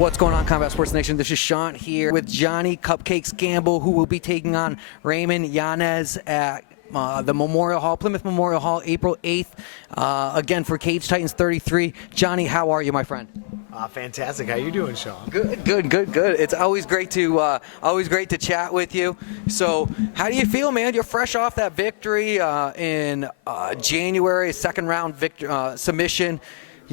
What's going on, Combat Sports Nation? This is Sean here with Johnny Cupcakes Campbell, who will be taking on Raymond Yanez at the Memorial Hall, Plymouth Memorial Hall, April 8th. Again, for Cage Titans 33. Johnny, how are you, my friend? Fantastic. How you doing, Sean? Good. It's always great to chat with you. So, how do you feel, man? You're fresh off that victory in January, second round submission.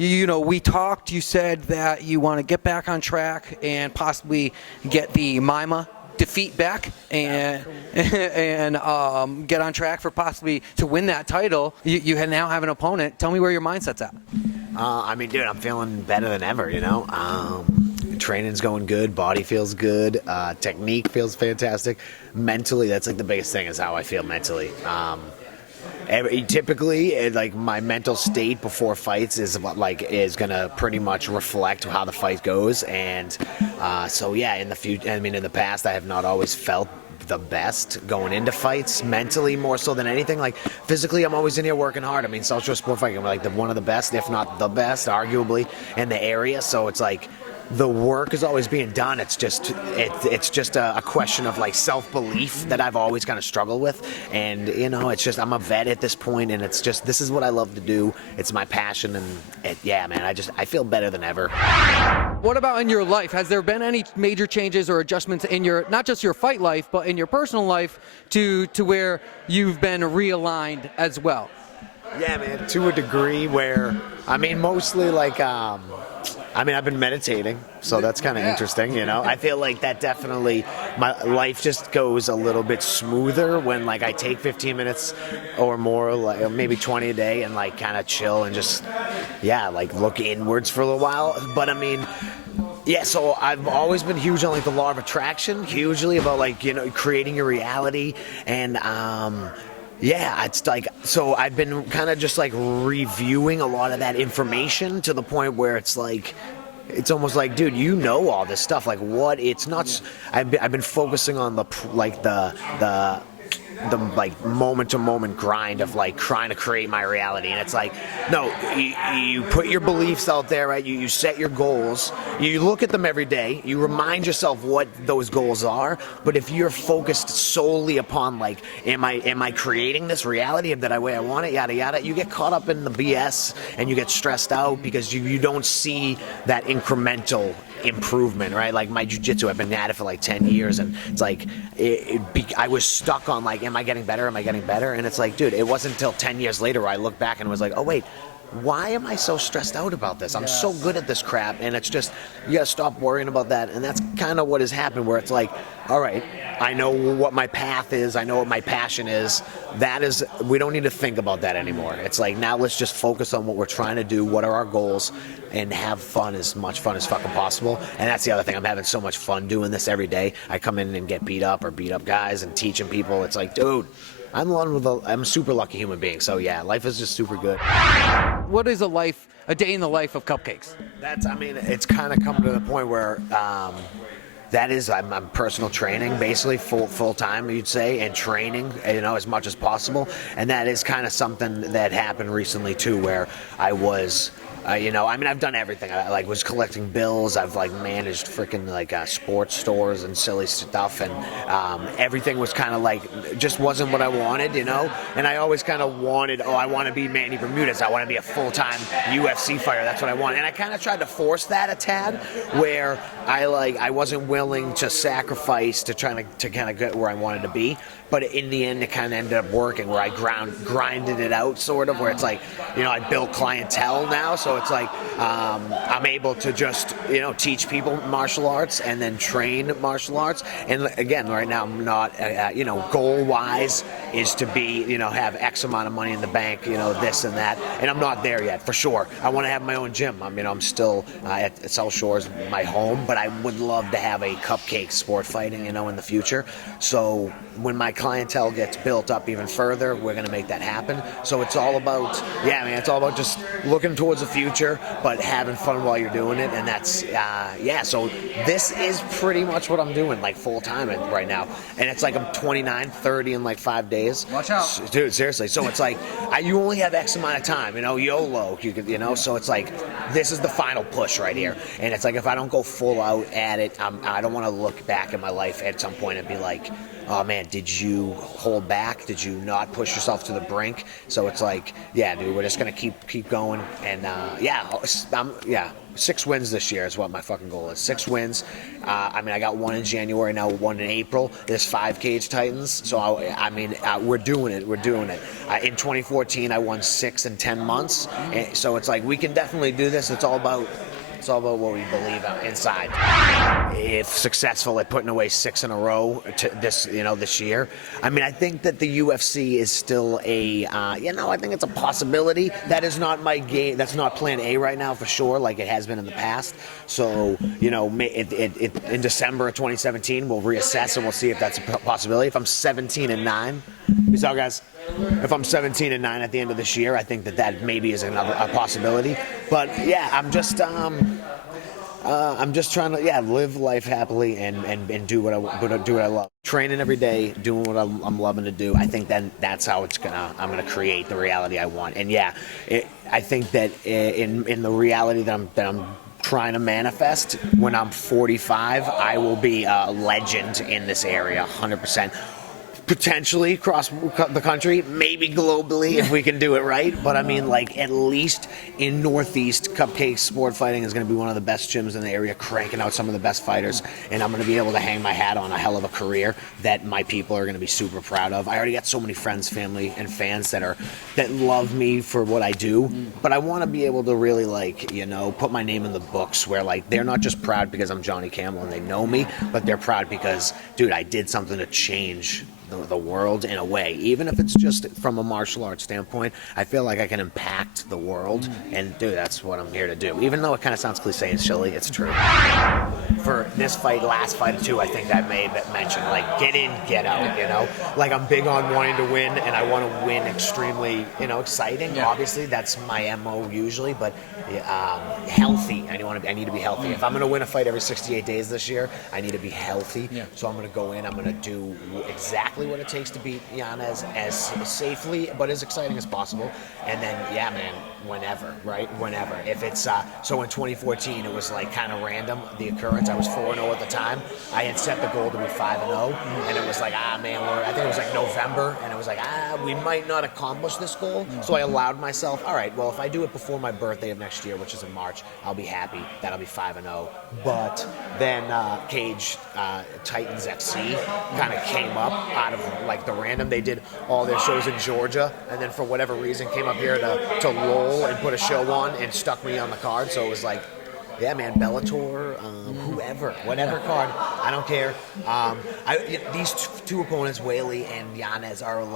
We talked. You said that you want to get back on track and possibly get the Mima defeat back and get on track for possibly to win that title. You now have an opponent. Tell me where your mindset's at. Dude, I'm feeling better than ever, Training's going good, body feels good, technique feels fantastic. Mentally, that's like the biggest thing is how I feel mentally. Typically, like my mental state before fights is gonna pretty much reflect how the fight goes, and in the future, in the past, I have not always felt the best going into fights mentally more so than anything. Like physically, I'm always in here working hard. South Shore Sport Fighting, I'm like one of the best, if not the best, arguably in the area. So it's like the work is always being done. It's just a question of like self-belief that I've always kind of struggled with, and it's just I'm a vet at this point, and it's just this is what I love to do. It's my passion, and I feel better than ever. What about in your life? Has there been any major changes or adjustments in your, not just your fight life, but in your personal life to where you've been realigned as well? Yeah, man, to a degree where mostly like I've been meditating, so that's kind of interesting, I feel like that definitely, my life just goes a little bit smoother when like I take 15 minutes or more, like maybe 20 a day, and like kind of chill and just, look inwards for a little while. But so I've always been huge on like the law of attraction, hugely about like, creating your reality, and it's like, so I've been kind of just like reviewing a lot of that information to the point where it's like, it's almost like, dude, all this stuff. Like what? It's not. I've been focusing on the like moment-to-moment grind of like trying to create my reality, and it's like, no, you put your beliefs out there, right? You set your goals, you look at them every day, you remind yourself what those goals are. But if you're focused solely upon like, am I creating this reality of that way I want it, yada yada, you get caught up in the BS and you get stressed out because you don't see that incremental improvement, right? Like my jiu-jitsu, I've been at it for like 10 years, and it's like I was stuck on like, am I getting better? And it's like, dude, it wasn't until 10 years later where I looked back and was like, oh wait, why am I so stressed out about this? I'm so good at this crap. And it's just, you gotta stop worrying about that. And that's kind of what has happened, where it's like, all right, I know what my path is, I know what my passion is. We don't need to think about that anymore. It's like, now let's just focus on what we're trying to do, what are our goals, and have fun, as much fun as fucking possible. And that's the other thing, I'm having so much fun doing this every day. I come in and get beat up guys and teaching people. It's like, dude, I'm a super lucky human being. So yeah, life is just super good. What is a day in the life of Cupcakes? It's kind of come to the point where I'm personal training, basically full time, you'd say, and training, as much as possible. And that is kind of something that happened recently too, where I was, I've done everything. I was collecting bills. I've managed freaking sports stores and silly stuff, and everything was kind of just wasn't what I wanted, And I always kind of wanted, I want to be Manny Bermudez. I want to be a full-time UFC fighter. That's what I want. And I kind of tried to force that a tad, where I wasn't willing to sacrifice to try to kind of get where I wanted to be. But in the end, it kind of ended up working, where I grinded it out, sort of, where it's like, I built clientele now, so it's like I'm able to just, teach people martial arts and then train martial arts. And again, right now I'm not, goal-wise is to be, have X amount of money in the bank, this and that. And I'm not there yet, for sure. I want to have my own gym. I'm still at South Shore's my home, but I would love to have a Cupcake sport fighting, in the future. So when my clientele gets built up even further, we're going to make that happen. So it's all about, it's all about just looking towards the future. future, but having fun while you're doing it. And that's, so this is pretty much what I'm doing, like, full-time right now. And it's like I'm 29, 30 in like 5 days. Watch out. Dude, seriously. So it's like, you only have X amount of time, YOLO, so it's like, this is the final push right here. And it's like, if I don't go full out at it, I don't want to look back in my life at some point and be like, oh man, did you hold back? Did you not push yourself to the brink? So it's like, yeah, dude, we're just gonna keep going, and 6 wins this year is what my fucking goal is. 6 wins. I got 1 in January, now 1 in April. There's 5 Cage Titans, so we're doing it. We're doing it. In 2014, I won 6 in 10 months, and so it's like we can definitely do this. It's all about what we believe inside. If successful at putting away 6 in a row this year, I think that the UFC is still I think it's a possibility. That is not my game. That's not plan A right now for sure, like it has been in the past. So, in December of 2017, we'll reassess and we'll see if that's a possibility. If I'm 17-9, peace out, guys. If I'm 17-9 at the end of this year, I think that maybe is a possibility. But yeah, I'm just trying to live life happily and do what I love. Training every day, doing what I'm loving to do. I think that's how I'm gonna create the reality I want. And I think that in the reality that I'm trying to manifest, when I'm 45, I will be a legend in this area, 100%. Potentially across the country, maybe globally if we can do it right. But at least in Northeast, Cupcakes Sport Fighting is going to be one of the best gyms in the area, cranking out some of the best fighters. And I'm going to be able to hang my hat on a hell of a career that my people are going to be super proud of. I already got so many friends, family, and fans that love me for what I do. But I want to be able to really put my name in the books where they're not just proud because I'm Johnny Campbell and they know me, but they're proud because, dude, I did something to change the world in a way. Even if it's just from a martial arts standpoint, I feel like I can impact the world, and dude, that's what I'm here to do. Even though it kind of sounds cliche and silly, it's true. For this fight, last fight too, I think I may have mentioned, get in, get out, I'm big on wanting to win, and I want to win extremely, exciting. Yeah. Obviously, that's my MO usually, but healthy. I need to be healthy. If I'm going to win a fight every 68 days this year, I need to be healthy. Yeah. So I'm going to go in, I'm going to do exactly what it takes to beat Yanez as safely but as exciting as possible. And then, whenever. If it's, so in 2014, it was kind of random, the occurrence. I was 4-0 at the time. I had set the goal to be 5-0, and it was I think it was November, and it was we might not accomplish this goal. So I allowed myself, all right, well, if I do it before my birthday of next year, which is in March, I'll be happy. That'll be 5-0. But then Cage Titans FC kind of came up out of the random. They did all their shows in Georgia, and then for whatever reason came up here to Lowell and put a show on and stuck me on the card. So it was Bellator, whatever card, I don't care. These two opponents, Whaley and Yanez, are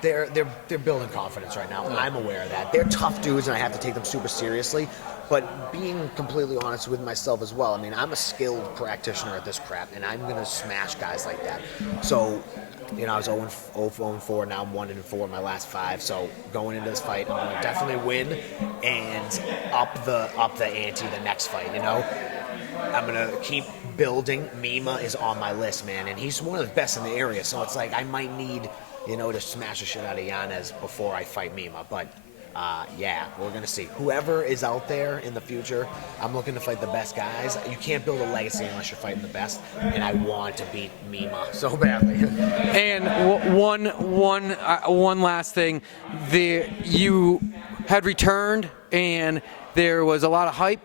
they're building confidence right now. I'm aware of that. They're tough dudes, and I have to take them super seriously. But being completely honest with myself as well, I'm a skilled practitioner at this crap, and I'm gonna smash guys like that. So, I was 0-4, now I'm 1-4 my last 5. So going into this fight, I'm gonna definitely win and up the ante the next fight. I'm gonna keep building. Mima is on my list, man, and he's one of the best in the area. So it's I might need to smash the shit out of Yanez before I fight Mima, but. We're going to see. Whoever is out there in the future, I'm looking to fight the best guys. You can't build a legacy unless you're fighting the best, and I want to beat Mima so badly. And one last thing. You had returned, and there was a lot of hype,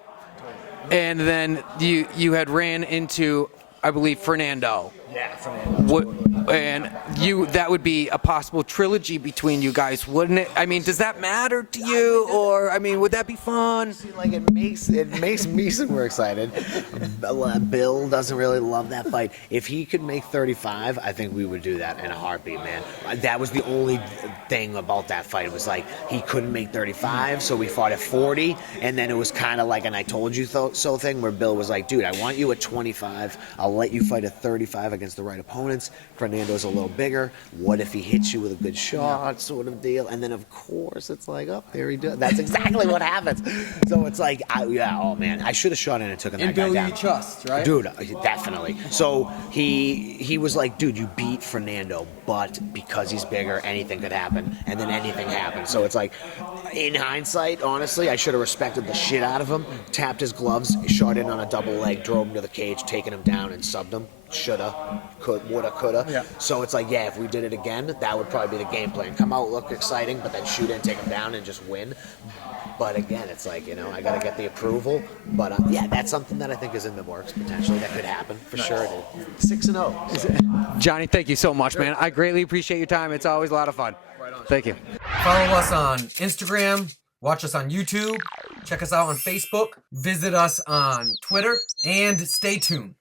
and then you had ran into, I believe, Fernando. Yeah, Fernando. And that would be a possible trilogy between you guys, wouldn't it? Does that matter to you, or would that be fun? See, it makes me super excited. Bill doesn't really love that fight. If he could make 35, I think we would do that in a heartbeat, man. That was the only thing about that fight. It was he couldn't make 35, so we fought at 40, and then it was kind of an I told you so thing where Bill was dude, I want you at 25. I'll let you fight at 35 against against the right opponents. Fernando's a little bigger. What if he hits you with a good shot, sort of deal? And then, of course, it's like, oh, there he does. That's exactly what happens. So it's like, oh, man, I should have shot in and taken that guy down. you trust, right? Dude, definitely. So he was like, dude, you beat Fernando, but because he's bigger, anything could happen, and then anything happened. So it's like, in hindsight, honestly, I should have respected the shit out of him, tapped his gloves, shot in on a double leg, drove him to the cage, taken him down, and subbed him. Shoulda, woulda, coulda. Yeah. So it's like, yeah, if we did it again, that would probably be the game plan. Come out, look exciting, but then shoot in, take him down, and just win. But again, it's like, I got to get the approval. But yeah, that's something that I think is in the works potentially. That could happen for sure. 6-0. So. Johnny, thank you so much, man. I greatly appreciate your time. It's always a lot of fun. Right on. Thank you. Follow us on Instagram. Watch us on YouTube. Check us out on Facebook. Visit us on Twitter. And stay tuned.